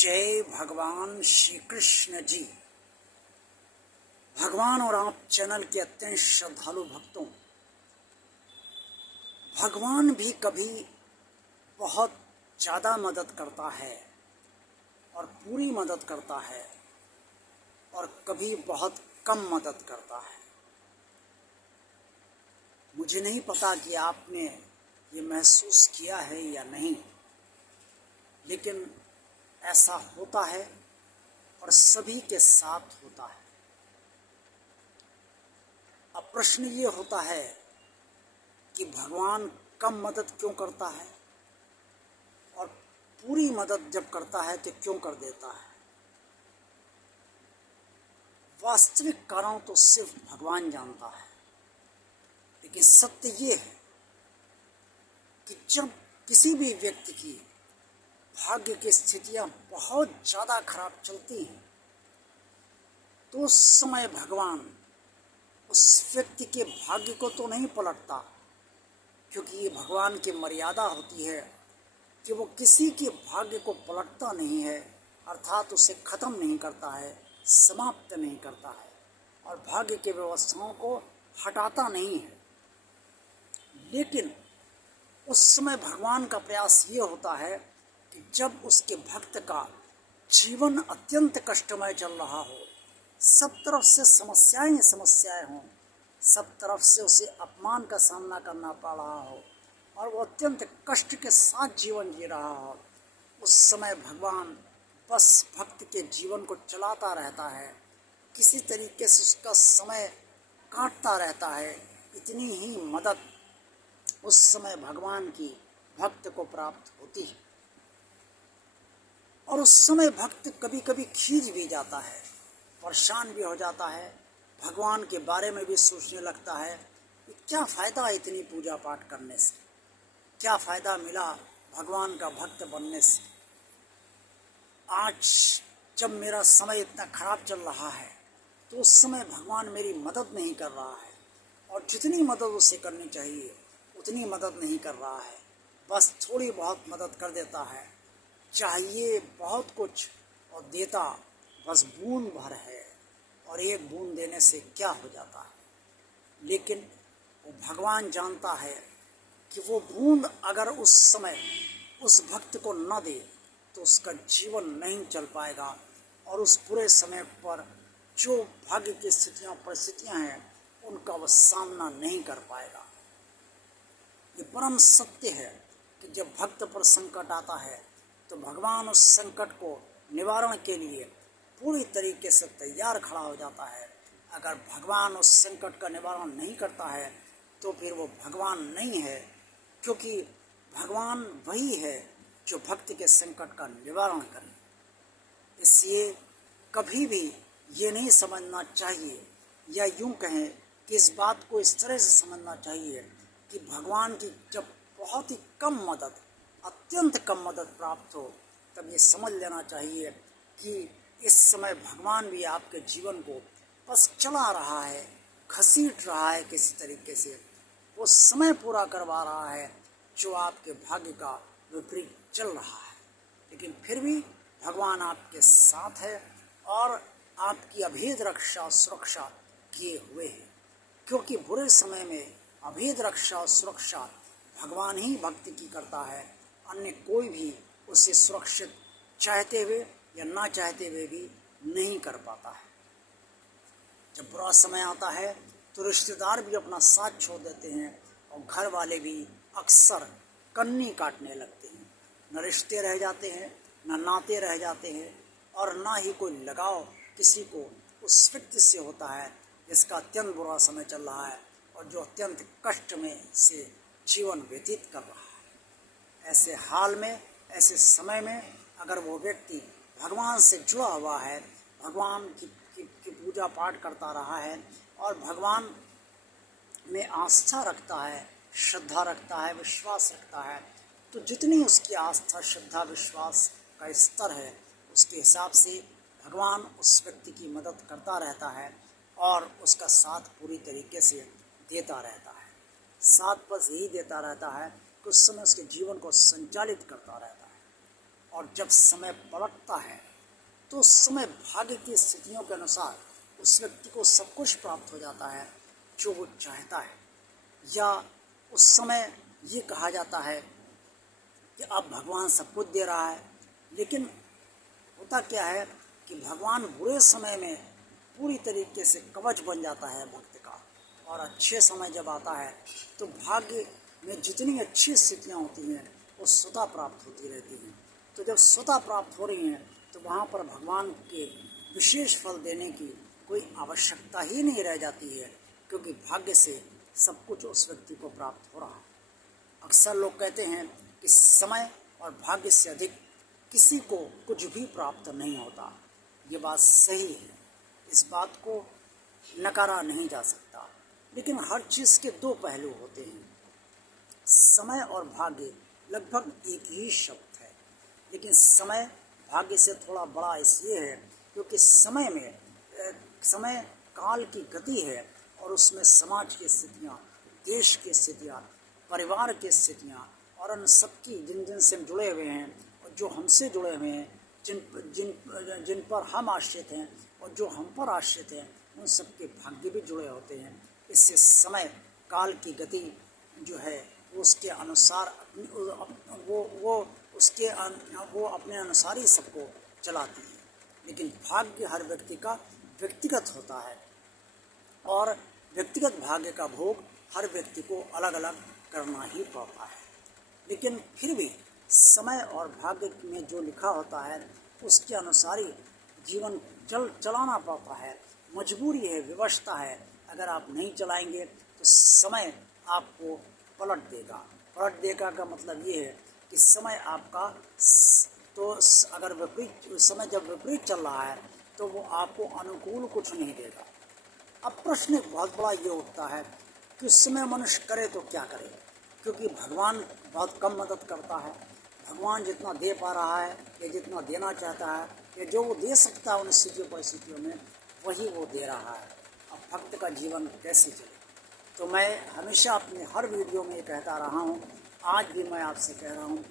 जय भगवान श्री कृष्ण जी। भगवान और आप चैनल के अत्यंत श्रद्धालु भक्तों, भगवान भी कभी बहुत ज़्यादा मदद करता है और पूरी मदद करता है और कभी बहुत कम मदद करता है। मुझे नहीं पता कि आपने ये महसूस किया है या नहीं, लेकिन ऐसा होता है और सभी के साथ होता है। अब प्रश्न ये होता है कि भगवान कम मदद क्यों करता है और पूरी मदद जब करता है तो क्यों कर देता है। वास्तविक कारण तो सिर्फ भगवान जानता है, लेकिन सत्य ये है कि जब किसी भी व्यक्ति की भाग्य की स्थितियां बहुत ज़्यादा खराब चलती हैं तो उस समय भगवान उस व्यक्ति के भाग्य को तो नहीं पलटता, क्योंकि ये भगवान की मर्यादा होती है कि वो किसी के भाग्य को पलटता नहीं है, अर्थात उसे ख़त्म नहीं करता है, समाप्त नहीं करता है और भाग्य के व्यवस्थाओं को हटाता नहीं है। लेकिन उस समय भगवान का प्रयास ये होता है कि जब उसके भक्त का जीवन अत्यंत कष्टमय चल रहा हो, सब तरफ से समस्याएं हों, सब तरफ से उसे अपमान का सामना करना पड़ रहा हो और वो अत्यंत कष्ट के साथ जीवन जी रहा हो, उस समय भगवान बस भक्त के जीवन को चलाता रहता है, किसी तरीके से उसका समय काटता रहता है। इतनी ही मदद उस समय भगवान की भक्त को प्राप्त होती है और उस समय भक्त कभी कभी खींच भी जाता है, परेशान भी हो जाता है, भगवान के बारे में भी सोचने लगता है कि क्या फ़ायदा इतनी पूजा पाठ करने से, क्या फ़ायदा मिला भगवान का भक्त बनने से। आज जब मेरा समय इतना खराब चल रहा है तो उस समय भगवान मेरी मदद नहीं कर रहा है और जितनी मदद उसे करनी चाहिए उतनी मदद नहीं कर रहा है, बस थोड़ी बहुत मदद कर देता है। चाहिए बहुत कुछ और देता बस बूंद भर है और एक बूंद देने से क्या हो जाता है। लेकिन वो भगवान जानता है कि वो बूंद अगर उस समय उस भक्त को न दे तो उसका जीवन नहीं चल पाएगा और उस पूरे समय पर जो भाग्य की परिस्थितियाँ हैं उनका वह सामना नहीं कर पाएगा। ये परम सत्य है कि जब भक्त पर संकट आता है तो भगवान उस संकट को निवारण के लिए पूरी तरीके से तैयार खड़ा हो जाता है। अगर भगवान उस संकट का निवारण नहीं करता है तो फिर वो भगवान नहीं है, क्योंकि भगवान वही है जो भक्त के संकट का निवारण करे। इसलिए कभी भी ये नहीं समझना चाहिए, या यूं कहें कि इस बात को इस तरह से समझना चाहिए कि भगवान की जब बहुत ही कम मदद, अत्यंत कम मदद प्राप्त हो तब ये समझ लेना चाहिए कि इस समय भगवान भी आपके जीवन को बस चला रहा है, घसीट रहा है, किसी तरीके से वो समय पूरा करवा रहा है जो आपके भाग्य का विपरीत चल रहा है। लेकिन फिर भी भगवान आपके साथ है और आपकी अभेद रक्षा और सुरक्षा किए हुए हैं, क्योंकि बुरे समय में अभेद रक्षा और सुरक्षा भगवान ही भक्ति की करता है, अन्य कोई भी उसे सुरक्षित चाहते हुए या ना चाहते हुए भी नहीं कर पाता है। जब बुरा समय आता है तो रिश्तेदार भी अपना साथ छोड़ देते हैं और घर वाले भी अक्सर कन्नी काटने लगते हैं। न रिश्ते रह जाते हैं, न नाते रह जाते हैं और ना ही कोई लगाव किसी को उस व्यक्ति से होता है जिसका अत्यंत बुरा समय चल रहा है और जो अत्यंत कष्ट में से जीवन व्यतीत कर रहा है। ऐसे हाल में, ऐसे समय में अगर वो व्यक्ति भगवान से जुड़ा हुआ है, भगवान की पूजा पाठ करता रहा है और भगवान में आस्था रखता है, श्रद्धा रखता है, विश्वास रखता है, तो जितनी उसकी आस्था, श्रद्धा, विश्वास का स्तर है उसके हिसाब से भगवान उस व्यक्ति की मदद करता रहता है और उसका साथ पूरी तरीके से देता रहता है। साथ बस यही देता रहता है कि उस समय उसके जीवन को संचालित करता रहता है। और जब समय पलटता है तो उस समय भाग्य की स्थितियों के अनुसार उस व्यक्ति को सब कुछ प्राप्त हो जाता है जो वो चाहता है। या उस समय ये कहा जाता है कि अब भगवान सब कुछ दे रहा है, लेकिन होता क्या है कि भगवान बुरे समय में पूरी तरीके से कवच बन जाता है भक्त का, और अच्छे समय जब आता है तो भाग्य में जितनी अच्छी स्थितियाँ होती हैं वो स्वतः प्राप्त होती रहती हैं। तो जब स्वतः प्राप्त हो रही हैं तो वहाँ पर भगवान के विशेष फल देने की कोई आवश्यकता ही नहीं रह जाती है, क्योंकि भाग्य से सब कुछ उस व्यक्ति को प्राप्त हो रहा है। अक्सर लोग कहते हैं कि समय और भाग्य से अधिक किसी को कुछ भी प्राप्त नहीं होता। ये बात सही है, इस बात को नकारा नहीं जा सकता, लेकिन हर चीज़ के दो पहलू होते हैं। समय और भाग्य लगभग एक ही शब्द है, लेकिन समय भाग्य से थोड़ा बड़ा इसलिए है क्योंकि समय काल की गति है और उसमें समाज की स्थितियाँ, देश की स्थितियाँ, परिवार की स्थितियाँ और उन सबकी जिन जिन से जुड़े हुए हैं और जो हमसे जुड़े हुए हैं, जिन जिन जिन पर हम आश्रित हैं और जो हम पर आश्रित हैं, उन सबके भाग्य भी जुड़े होते हैं। इससे समय काल की गति जो है वो उसके अनुसार वो अपने अनुसार ही सबको चलाती है। लेकिन भाग्य हर व्यक्ति का व्यक्तिगत होता है और व्यक्तिगत भाग्य का भोग हर व्यक्ति को अलग अलग करना ही पड़ता है। लेकिन फिर भी समय और भाग्य में जो लिखा होता है उसके अनुसार ही जीवन चलाना पड़ता है। मजबूरी है, विवशता है। अगर आप नहीं चलाएंगे तो समय आपको पलट देगा। पलट देगा का मतलब ये है कि समय आपका तो अगर विपरीत समय जब विपरीत चल रहा है तो वो आपको अनुकूल कुछ नहीं देगा। अब प्रश्न बहुत बड़ा ये उठता है कि उस समय मनुष्य करे तो क्या करे, क्योंकि भगवान बहुत कम मदद करता है। भगवान जितना दे पा रहा है या जितना देना चाहता है या जो वो दे सकता है उन स्थितियों परिस्थितियों में वही वो दे रहा है। अब भक्त का जीवन कैसे चले? तो मैं हमेशा अपने हर वीडियो में ये कहता रहा हूँ, आज भी मैं आपसे कह रहा हूँ,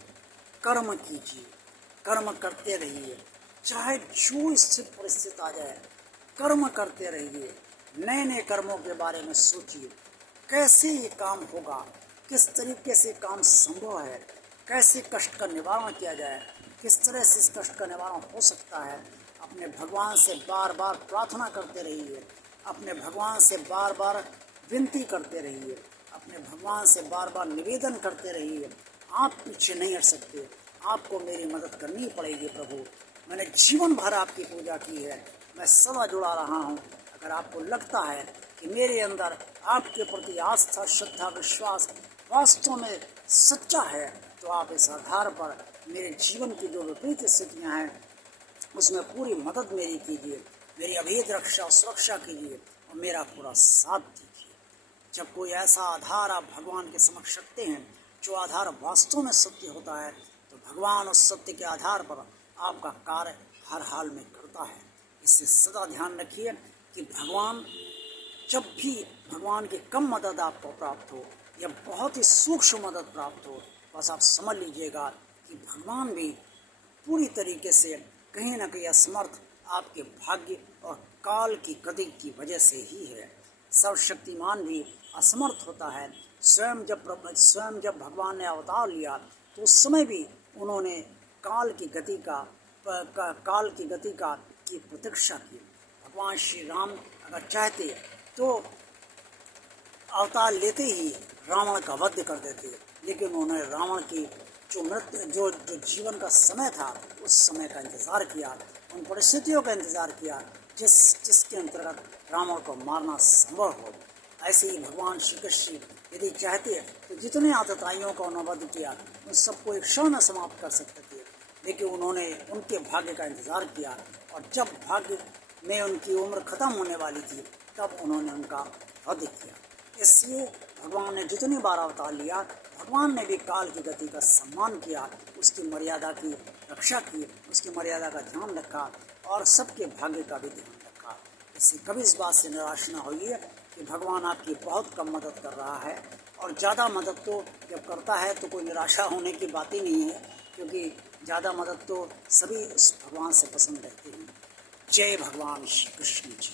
कर्म कीजिए, कर्म करते रहिए, चाहे जो स्थिति परिस्थिति आ जाए कर्म करते रहिए। नए नए कर्मों के बारे में सोचिए, कैसे ये काम होगा, किस तरीके से काम संभव है, कैसे कष्ट का निवारण किया जाए, किस तरह से इस कष्ट का निवारण हो सकता है। अपने भगवान से बार बार प्रार्थना करते रहिए, अपने भगवान से बार बार विनती करते रहिए, अपने भगवान से बार बार निवेदन करते रहिए। आप पीछे नहीं हट सकते, आपको मेरी मदद करनी पड़ेगी। प्रभु, मैंने जीवन भर आपकी पूजा की है, मैं सदा जुड़ा रहा हूँ। अगर आपको लगता है कि मेरे अंदर आपके प्रति आस्था, श्रद्धा, विश्वास वास्तव में सच्चा है तो आप इस आधार पर मेरे जीवन की जो विपरीत स्थितियाँ हैं उसमें पूरी मदद मेरी कीजिए, मेरी अभेद रक्षा और सुरक्षा कीजिए और मेरा पूरा साथ दीजिए। जब कोई ऐसा आधार आप भगवान के समक्ष रखते हैं जो आधार वास्तव में सत्य होता है तो भगवान उस सत्य के आधार पर आपका कार्य हर हाल में करता है। इससे सदा ध्यान रखिए कि जब भी भगवान की कम मदद आपको प्राप्त हो या बहुत ही सूक्ष्म मदद प्राप्त हो, बस आप समझ लीजिएगा कि भगवान भी पूरी तरीके से कहीं ना कहीं असमर्थ आपके भाग्य और काल की गति की वजह से ही है। सर्वशक्तिमान भी असमर्थ होता है। स्वयं जब भगवान ने अवतार लिया तो उस समय भी उन्होंने काल की गति की प्रतीक्षा की। भगवान श्री राम अगर चाहते तो अवतार लेते ही रावण का वध कर देते, लेकिन उन्होंने रावण की जो जीवन का समय था उस समय का इंतज़ार किया, उन परिस्थितियों का इंतज़ार किया जिसके अंतर्गत रावण को मारना संभव हो। ऐसे ही भगवान श्री कृष्ण यदि चाहते तो जितने आतताइयों का उन्होंने वध किया उन सबको एक क्षण में समाप्त कर सकते थे, लेकिन उन्होंने उनके भाग्य का इंतज़ार किया और जब भाग्य में उनकी उम्र खत्म होने वाली थी तब उन्होंने उनका वध किया। इसलिए भगवान ने जितनी बार अवतार लिया भगवान ने भी काल की गति का सम्मान किया, उसकी मर्यादा की रक्षा की, उसकी मर्यादा का ध्यान रखा और सबके भाग्य का भी ध्यान रखा। इससे कभी इस बात से निराश न होइए कि भगवान आपकी बहुत कम मदद कर रहा है, और ज़्यादा मदद तो जब करता है तो कोई निराशा होने की बात ही नहीं है, क्योंकि ज़्यादा मदद तो सभी उस भगवान से पसंद रहती हैं। जय भगवान श्री कृष्ण जी।